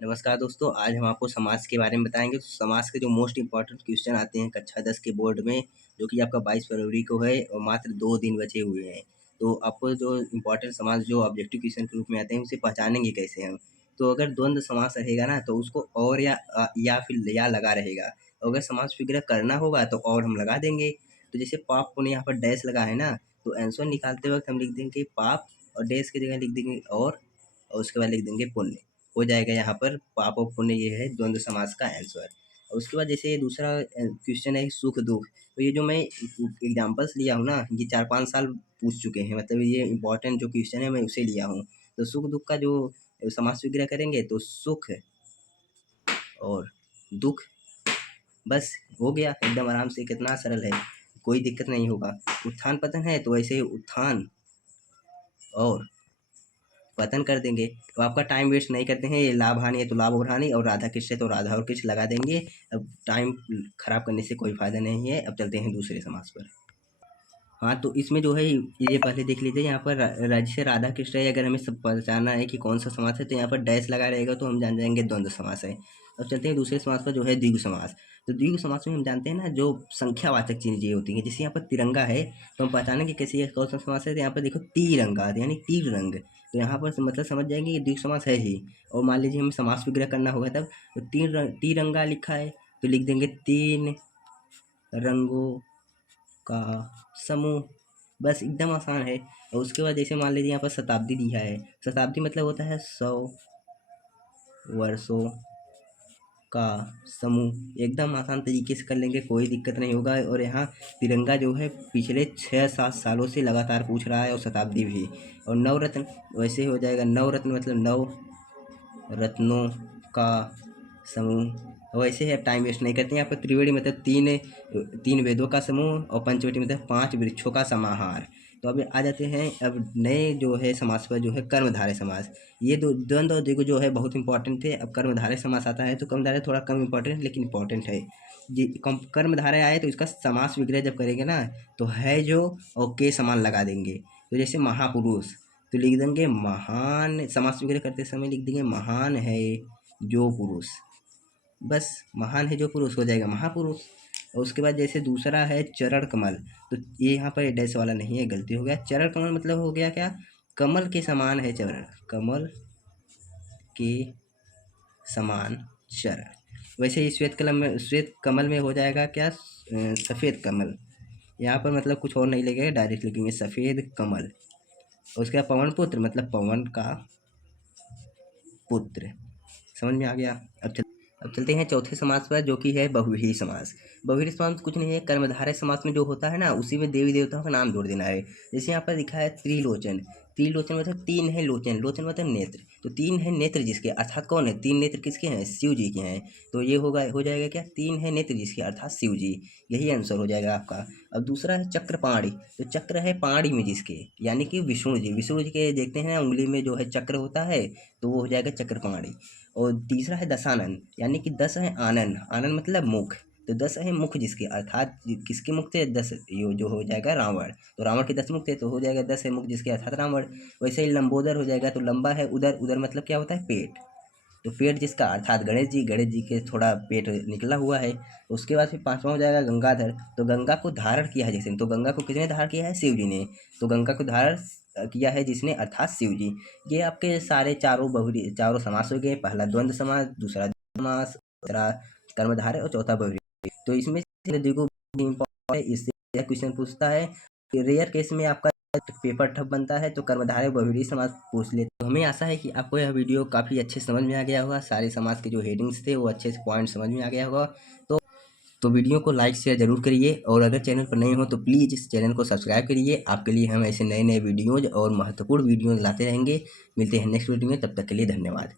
नमस्कार दोस्तों, आज हम आपको समाज के बारे में बताएँगे। तो समाज के जो मोस्ट इम्पोर्टेंट क्वेश्चन आते हैं कक्षा 10 के बोर्ड में, जो कि आपका 22 फरवरी को है और मात्र 2 दिन बचे हुए हैं। तो आपको जो इम्पोर्टेंट समास जो ऑब्जेक्टिव क्वेश्चन के रूप में आते हैं, उसे पहचानेंगे कैसे हम? तो अगर द्वंद्व समास रहेगा ना, तो उसको और या फिर या लगा रहेगा। अगर समास विग्रह करना होगा, तो और हम लगा देंगे। तो जैसे पाप पुण्य यहाँ पर डैश लगा है ना, तो आंसर निकालते वक़्त हम लिख देंगे पाप और डैश की जगह लिख देंगे और उसके बाद लिख देंगे पुण्य। हो जाएगा यहाँ पर पाप और पुण्य, ये है द्वंद्व समास का आंसर। और उसके बाद जैसे दूसरा क्वेश्चन है सुख दुख। तो ये जो मैं एग्जांपल्स लिया हूँ ना, ये 4-5 साल पूछ चुके हैं, मतलब ये इंपॉर्टेंट जो क्वेश्चन है मैं उसे लिया हूँ। तो सुख दुख का जो समास विग्रह करेंगे तो सुख और दुख, बस हो गया एकदम आराम से। कितना सरल है, कोई दिक्कत नहीं होगा। उत्थान पतन है तो वैसे ही उत्थान और पतन कर देंगे। तो आपका टाइम वेस्ट नहीं करते हैं, ये लाभ हानि है तो लाभ और हानि, और राधा कृष्ण है तो राधा और कृष्ण लगा देंगे। अब टाइम खराब करने से कोई फायदा नहीं है। अब चलते हैं दूसरे समास पर। हाँ, तो इसमें जो है ये पहले देख लीजिए, यहाँ पर राज्य से राधा कृष्ण है। अगर हमें सब पहचानना है कि कौन सा समास है, तो यहाँ पर डैश लगा रहेगा तो हम जान जाएंगे द्वंद्व समास है। अब चलते हैं दूसरे समास पर, जो है द्विगु समास। तो द्विगु समास में हम जानते हैं ना, जो संख्यावाचक चीजें होती हैं, जैसे यहाँ पर तिरंगा है तो हम पहचानेंगे कैसे ये कौन सा समास है। तो यहाँ पर देखो तिरंगा यानी तीर रंग, तो यहाँ पर मतलब समझ जाएंगे कि द्विगु समास है ही। और मान लीजिए हमें समास विग्रह करना होगा तब, तो तिरंगा लिखा है तो लिख देंगे तीन रंगों का समूह। बस एकदम आसान है। और उसके बाद जैसे मान लीजिए यहाँ पर शताब्दी दिया है। शताब्दी मतलब होता है 100 वर्षों का समूह। एकदम आसान तरीके से कर लेंगे, कोई दिक्कत नहीं होगा। और यहाँ तिरंगा जो है पिछले 6-7 सालों से लगातार पूछ रहा है, और शताब्दी भी। और नवरत्न वैसे ही हो जाएगा, नवरत्न मतलब 9 रत्नों का समूह। वैसे है, टाइम वेस्ट नहीं करते हैं। यहाँ पर त्रिवेणी मतलब तीन वेदों का समूह, और पंचवटी मतलब 5 वृक्षों का समाहार। तो अब आ जाते हैं अब नए जो है समास पर, जो है कर्मधारय समास। ये दो द्वंद्व और द्विगु जो है बहुत इंपॉर्टेंट थे। अब कर्मधारय समास आता है, तो कर्मधारय थोड़ा कम इंपॉर्टेंट लेकिन इंपॉर्टेंट है। जी, कर्मधारय आए तो इसका समास विग्रह जब करेंगे ना, तो है जो और के समान लगा देंगे। तो जैसे महापुरुष, तो लिख देंगे महान। समास विग्रह करते समय लिख देंगे महान है जो पुरुष। बस महान है जो पुरुष हो जाएगा महापुरुष। और उसके बाद जैसे दूसरा है चरण कमल, तो ये यहाँ पर डैश वाला नहीं है, गलती हो गया। चरण कमल मतलब हो गया क्या, कमल के समान है चरण, कमल के समान चरण। वैसे ही श्वेत कमल में हो जाएगा क्या, सफ़ेद कमल। यहाँ पर मतलब कुछ और नहीं लगेगा, डायरेक्ट लिखेंगे सफ़ेद कमल। उसके बाद पवन पुत्र मतलब पवन का पुत्र। समझ में आ गया। अब चलते हैं चौथे समास पर, जो कि है बहुव्रीहि समास। बहुव्रीहि समास कुछ नहीं है, कर्मधारय समास में जो होता है ना, उसी में देवी देवताओं का नाम जोड़ देना है। जैसे यहाँ पर लिखा है त्रिलोचन। त्रिलोचन मतलब 3 है लोचन, लोचन मतलब नेत्र। तो 3 है नेत्र जिसके, अर्थात कौन है, 3 नेत्र किसके हैं, शिव जी के हैं। तो ये हो जाएगा क्या, 3 है नेत्र जिसके अर्थात शिव जी। यही आंसर हो जाएगा आपका। अब दूसरा है चक्रपाणि। तो चक्र है पाणी में जिसके, यानी कि विष्णु जी। विष्णु जी के देखते हैं उंगली में जो है चक्र होता है, तो वो हो जाएगा चक्रपाणि। और तीसरा है दशानन, यानी कि 10 है आनन, आनन मतलब मुख। तो 10 है मुख जिसके, अर्थात किसके मुख थे, 10 यो जो हो जाएगा रावण। तो रावण के 10 मुख थे, तो हो जाएगा 10 है मुख जिसके अर्थात रावण। वैसे ही लंबोदर हो जाएगा, तो लंबा है उदर, उदर मतलब क्या होता है, पेट। तो पेट जिसका अर्थात गणेश जी, गणेश जी के थोड़ा पेट निकला हुआ है। उसके बाद फिर 5वां हो जाएगा गंगाधर। तो गंगा को धारण किया है जिसने, तो गंगा को किसने धारण किया है, शिव जी ने। तो गंगा को धारण किया है जिसने, अर्थात शिव जी। ये आपके सारे चारों समास हो गए। पहला द्वंद्व समास, दूसरा समास, तीसरा कर्मधारय और चौथा बहुव्रीहि। तो इसमें से देखो इम्पोर्टेंट है, इससे क्वेश्चन पूछता है। रेयर केस में आपका पेपर ठप बनता है, तो कर्मधारय बहुव्रीहि समास पूछ लेते। तो हमें आशा है कि आपको यह वीडियो काफ़ी अच्छे समझ में आ गया होगा। सारे समास के जो हेडिंग्स थे वो अच्छे से पॉइंट समझ में आ गया होगा। तो वीडियो को लाइक शेयर जरूर करिए, और अगर चैनल पर नए हो तो प्लीज़ इस चैनल को सब्सक्राइब करिए। आपके लिए हम ऐसे नए नए वीडियोज़ और महत्वपूर्ण वीडियोज़ लाते रहेंगे। मिलते हैं नेक्स्ट वीडियो में, तब तक के लिए धन्यवाद।